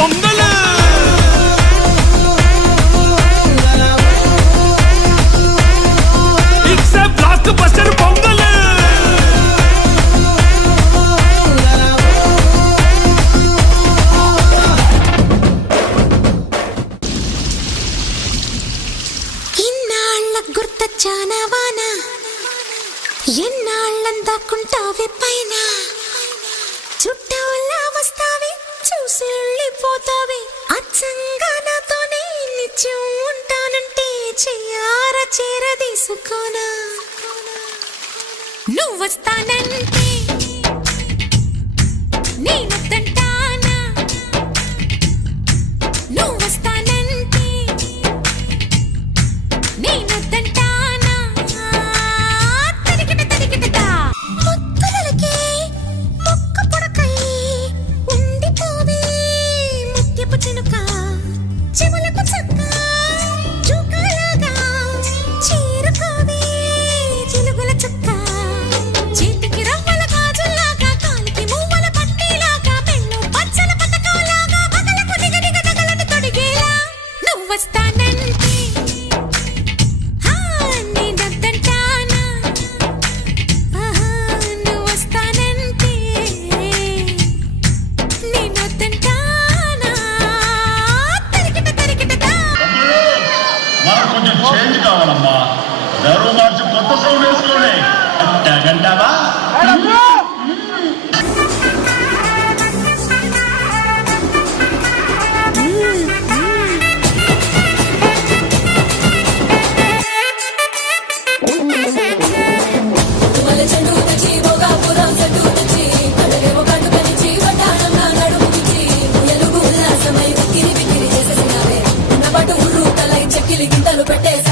pongal it's a block buster pongal ఇన్నాళ్ళ గుర్తొచ్చానవానా ఎన్నాళ్ళందాకుంటావే పైన చుట్టూలా వస్తావే చూసి వెళ్ళిపోతావే అచ్చంగా నాతోనే నిత్యం ఉంటానంటే చెయ్యార చేరదీసుకోనా నువ్వు వస్తానంటే నేనొద్దంటానా నువ్వు వస్తానంటే నేనొద్దంటానా తరికిట తరికిటదా ముత్తులకే ముక్క పొడకై ఉండిపోవే ముత్యపు చినుక చెవులకు చక్క చుక్కలాగా చేరుకోవే చిలుగుల చుక్క చేతికి రవ్వల గాజుల్లాగా కాలికి మువ్వల పట్టీలాగా పెళ్ళు పచ్చల పతకాలాగా పగలకు దిగదిగ తగలని తొడిగేలా నువ్వు వస్తానంటే నేనొద్దంటానా నువ్వు వస్తానంటే నేనొద్దంటానా తరికిట తరికిటదా మాకు కొంచెం చేంజ్ కావాలమ్మా దరు మార్చి కొత్త సౌండ్ వేసుకోండి గంటావా గింతలు పెట్టేసి